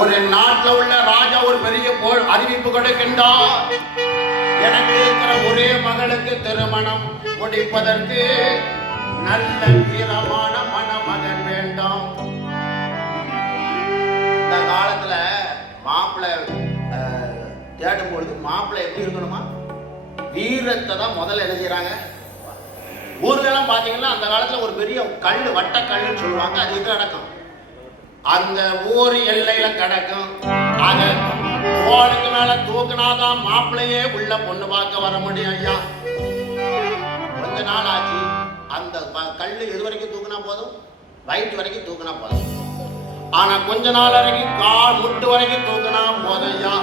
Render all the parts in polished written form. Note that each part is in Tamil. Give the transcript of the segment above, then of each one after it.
ஒரு நாட்டில் உள்ள ராஜா ஒரு பெரிய அறிவிப்பு கொடுக்கின்றார். எனக்கு இருக்கிற ஒரே மகளுக்கு திருமணம் முடிப்பதற்கு நல்ல வீரமான மணமகன் வேண்டாம். இந்த காலத்துல மாப்பிள்ளை தேடும்பொழுது மாப்பிள்ளை எப்படி இருக்கணுமா, வீரத்தை தான் முதல்ல என்ன செய்யறாங்க. ஊர்களெல்லாம் பாத்தீங்கன்னா அந்த காலத்துல ஒரு பெரிய கல், வட்ட கல்லுன்னு சொல்லுவாங்க, அது இது நடக்கும். அந்த ஊர் எல்லையில கிடக்கும். அத தோளுக்கு மேல தூக்குனாதான் மாப்பிள்ளையே உள்ள பொண்ணு பார்க்க வர முடியும். ஐயா கொஞ்ச நாள் ஆச்சு. அந்த கல்லு எது வரைக்கும் தூக்குனா போதும், வயிற்று வரைக்கும் தூக்குனா போதும். ஆனா கொஞ்ச நாள் வரைக்கும் கால் முட்டு வரைக்கும் தூக்குனா போதும். ஐயா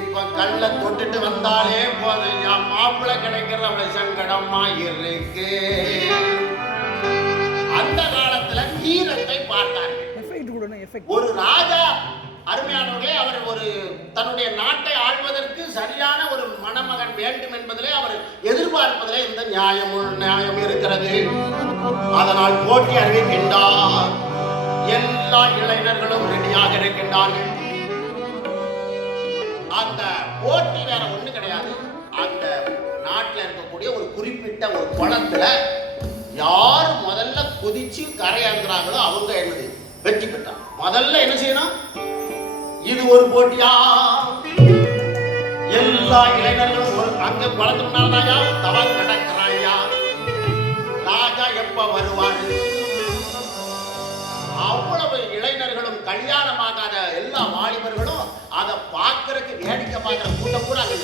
இப்ப கல்ல தொட்டுட்டு வந்தாலே போதும். ஐயா மாப்பிள்ளை கிடைக்கிற சங்கடமா இருக்கு. அந்த காலத்துல வீரத்தை பார்த்தார்கள். ஒரு ராஜா அருமையானவர்களே, அவர் ஒரு தன்னுடைய நாட்டை ஆள்வதற்கு சரியான ஒரு மணமகன் வேண்டும் என்பதிலே அவர் எதிர்பார்ப்பதிலே இந்த நியாயம் இருக்கிறது. அதனால் போட்டி அறிவிக்கின்றார். எல்லா இளைஞர்களும் ரெடியாக இருக்கின்றார்கள். அந்த போட்டி வேற ஒண்ணு கிடையாது. அந்த நாட்டில் இருக்கக்கூடிய ஒரு குறிப்பிட்ட ஒரு குளத்துல யார் முதல்ல குதிச்சு கரையாங்குறாங்களோ அவங்க என்னது வெற்றி பெற்றாங்க. முதல்ல என்ன செய்யணும்? இது ஒரு போட்டியா? எல்லா இளைஞர்களும் அங்க குளத்துனாலயா தவறு நடக்கிறாயா? ராஜா எப்ப வருவாரு? அவ்வளவு இளைஞர்களும் கல்யாணமாகாத எல்லா வாலிபர்களும் அதை பார்க்கறதுக்கு வேடிக்கை பார்க்கிற கூட்டம் கூட அங்க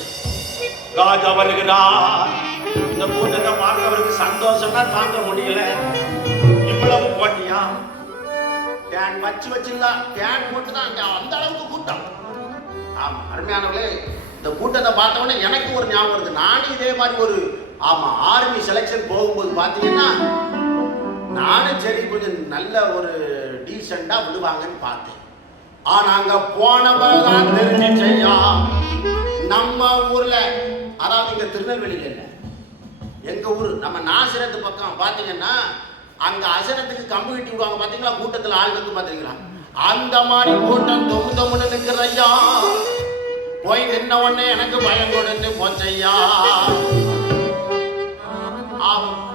ராஜா வருகிறார். இந்த கூட்டத்தை பார்க்கறவருக்கு சந்தோஷம்னா தாங்க முடியல. இவ்வளவு போட்டியா? கேன் வச்சிருந்தா கேன் போட்டுதான் அங்க அந்த அளவுக்கு கூட்டம். ஆமா அருமையானவர்களே, இந்த கூட்டத்தை பார்த்த உடனே எனக்கு ஒரு ஞாபகம் வருது. நானும் இதே மாதிரி ஒரு ஆர்மி செலக்ஷன் போகும்போது பார்த்தீங்கன்னா நானும் சரி கொஞ்சம் நல்ல ஒரு டீசெண்டா விடுவாங்கன்னு பார்த்தேன். ஆனா அங்க போனவதான் தெரிஞ்சிச்சையா, நம்ம ஊர்ல, அதாவது இங்க திருநெல்வேலியில இல்ல, எங்க ஊர் நம்ம நாசிரத்து பக்கம் பாத்தீங்கன்னா அங்க அசனத்துக்கு கம்பு கட்டி விடுவாங்க பாத்தீங்களா, கூட்டத்துல ஆள் வந்து பாத்தீங்களா, அந்த மாதிரி கூட்டம் தொங்கு தொங்குன்னு நிற்கிறையா. போய் நின்ன உடனே எனக்கு பயம் கொடுத்து போச்சையா.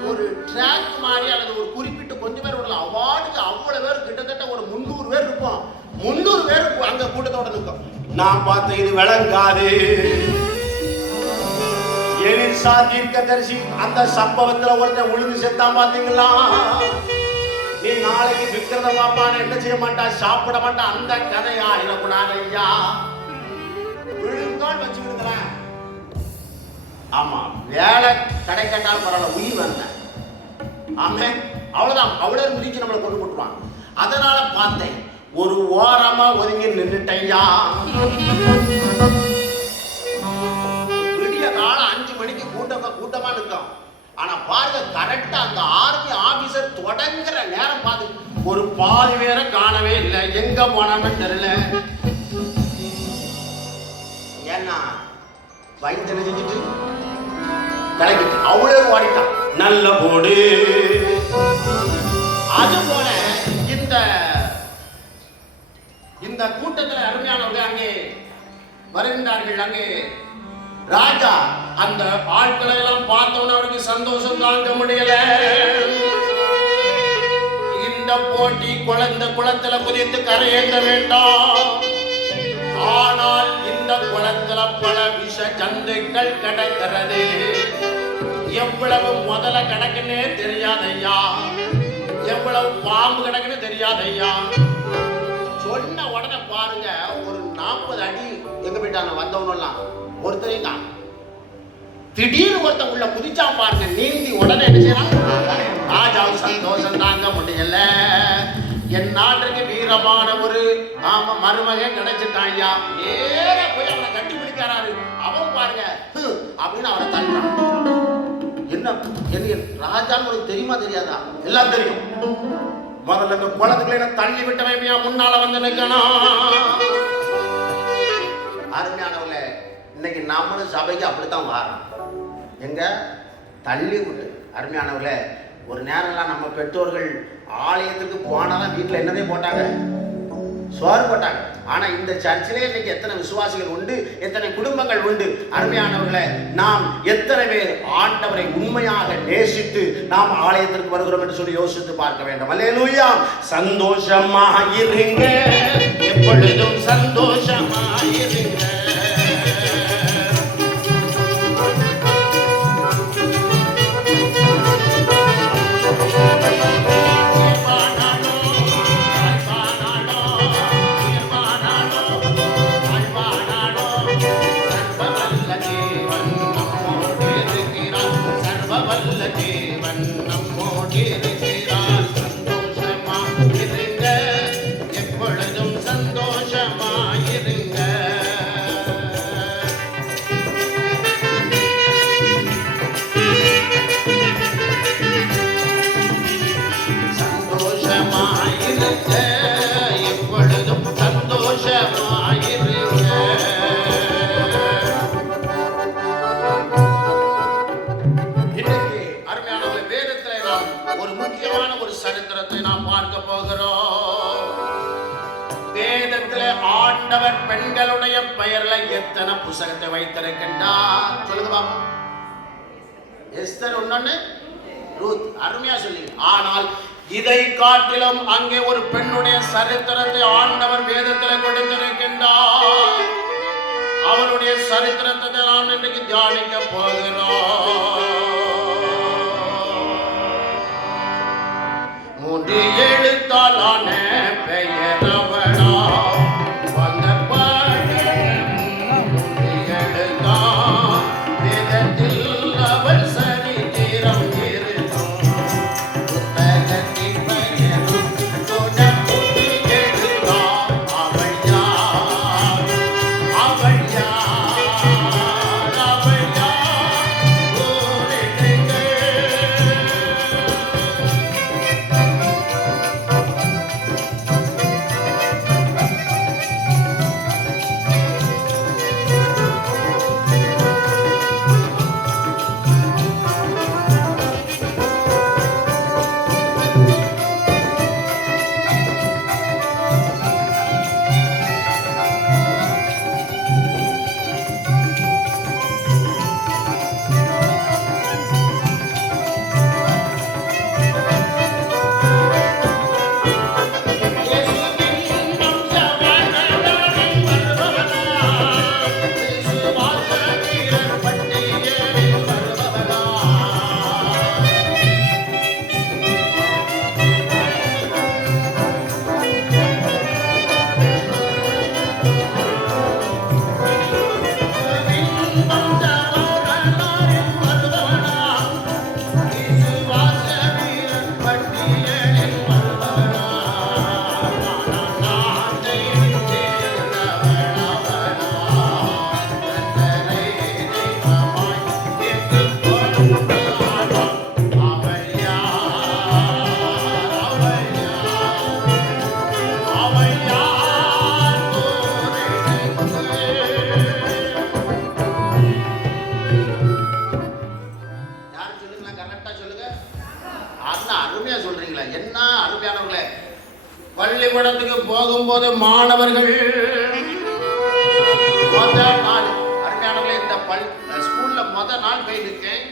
ஒரு ட்ராக் மாதிரி அல்லது ஒரு குறிப்பிட்ட கொஞ்சம் பேர் விடல, அவார்டுக்கு அவ்வளவு பேர், கிட்டத்தட்ட ஒரு 300 பேர் இருப்போம். 300 பேர் அங்க கூட்டத்தோட நிற்கும். நான் பார்த்த இது விளங்காது. எலிசா தீர்க்கதரிசி அந்த சம்பவத்துல ஒருத்தன் உழுந்து செத்தான் பாத்தீங்களா. நீ நாளைக்கு விக்கிரத பாப்பான்னு என்ன செய்ய மாட்டா, சாப்பிட மாட்டா. அந்த கதையா இருக்கக்கூடாது ஐயா. விழுங்கால் வச்சுக்கிடுங்களேன். ஆமா, வேலை கடை கட்டாலும் பரவாயில்ல, உயிர் வந்த ஆமே அவ்வளவுதான். அவ்வளவு முடிச்சு நம்மளை கொண்டு போட்டுருவான். அதனால பார்த்தேன், ஒரு ஓரமா ஒதுங்கி நின்றுட்டையா. விடிய காலம் 5 மணிக்கு கூட்டமா நிற்கும். ஆனா பாருங்க, கரெக்டா அந்த ஆர்மி ஆபீசர் தொடங்குற நேரம் பார்த்து ஒரு பாதி பேரை காணவே இல்லை. எங்க போனான்னு தெரியல. ஏன்னா வயது செஞ்சுட்டு கிடைக்கிட்டு அவ்வளவு ஓடிட்டான். நல்ல போடு. அது போல இந்த கூட்டத்தில் அருமையானவர்கள் அங்கே வருகின்றார்கள். அங்கே ராஜா அந்த ஆட்களை எல்லாம் பார்த்தோன்னு அவருக்கு சந்தோஷம் தாங்க முடியல. இந்த போட்டி குளத்துல குதித்து கரையேற்ற வேண்டாம். ஆனால் இந்த குளத்துல பல விஷ ஜந்துக்கள் கிடக்கிறது. எவ்வளவு முதல்ல கிடக்குன்னே தெரியாதையா, எவ்வளவு பாம்பு கிடக்குன்னு தெரியாதையா. சொன்ன உடனே பாருங்க, ஒரு 40 அடி எங்க போயிட்டாங்க வந்தவனெல்லாம் ஒருத்தரையும் தான். திடீர்னு ஒருத்தன் உள்ள குதிச்சா பாருங்க, நீந்தி உடனே என்ன செய்யறான், ராஜாவுக்கு சந்தோஷம் தாங்க முடியல. என் நாட்டுக்கு வீரமான ஒரு மருமகன் கிடைச்சிட்டான் ஐயா. நேர போய் அவனை கட்டி பிடிக்கிறாரு. அவன் பாருங்க அப்படின்னு அவனை தள்ளுறான். என்ன ராஜான்னு உனக்கு தெரியுமா தெரியாதா? எல்லாம் தெரியும். முதல்ல இந்த குளத்துக்குள்ள தள்ளி விட்டவன் முன்னால வந்து நிற்கணும். அருமையானவங்கள, இன்னைக்கு நம்மளும் சபைக்கு அப்படித்தான் வாரோம். எங்க தள்ளி விட்டு. அருமையானவங்கள, ஒரு நேரம்லாம் நம்ம பெற்றோர்கள் ஆலயத்துக்கு போனாதான் வீட்டில் என்னதே போட்டாங்க, சோறு போட்டாங்க. ஆனா இந்த சர்ச்சிலே இன்னைக்கு எத்தனை விசுவாசிகள் உண்டு, எத்தனை குடும்பங்கள் உண்டு. அருமையானவர்களை, நாம் எத்தனை பேர் ஆண்டவரை உண்மையாக நேசித்து நாம் ஆலயத்திற்கு வருகிறோம் என்று சொல்லி யோசித்து பார்க்க வேண்டும். அல்லேலூயா. சந்தோஷமாக இருங்க, எப்பொழுதும் சந்தோஷமாக இருங்க. போகிறோம். வேதத்துல ஆண்டவர் பெண்களுடைய பெயர்ல எத்தனை புத்தகத்தை வைத்திருக்கின்றார் சொல்லுங்க பாப்போம். எஸ்தர் ஒண்ணு, ரூத், அருமையா சொல்லி. ஆனால் இதை காட்டிலும் அங்கே ஒரு பெண்ணுடைய சரித்திரத்தை ஆண்டவர் வேதத்தில் கொடுத்திருக்கின்றார். அவருடைய சரித்திரத்தை நாம் இன்றைக்கு தியானிக்க போகிறோம். 3 எழுத்தாலான பெயரவளா வந்த வேதத்தில் அவள் சரித்திரம் இருக்கும். புத்தகத்தின் பெயரும் தொடர்புண்டு எழுதா. அவள் யார்? அவள் யார்? அவள் யார்? கூறிடுங்கள். என்ன அருமையானவர்களே, பள்ளிக்கூடத்துக்கு போகும்போது மாணவர்கள் முதல் நாள், அருமையானவர்களே, இந்த ஸ்கூல்ல முதல் நாள் போயிருக்கேன்.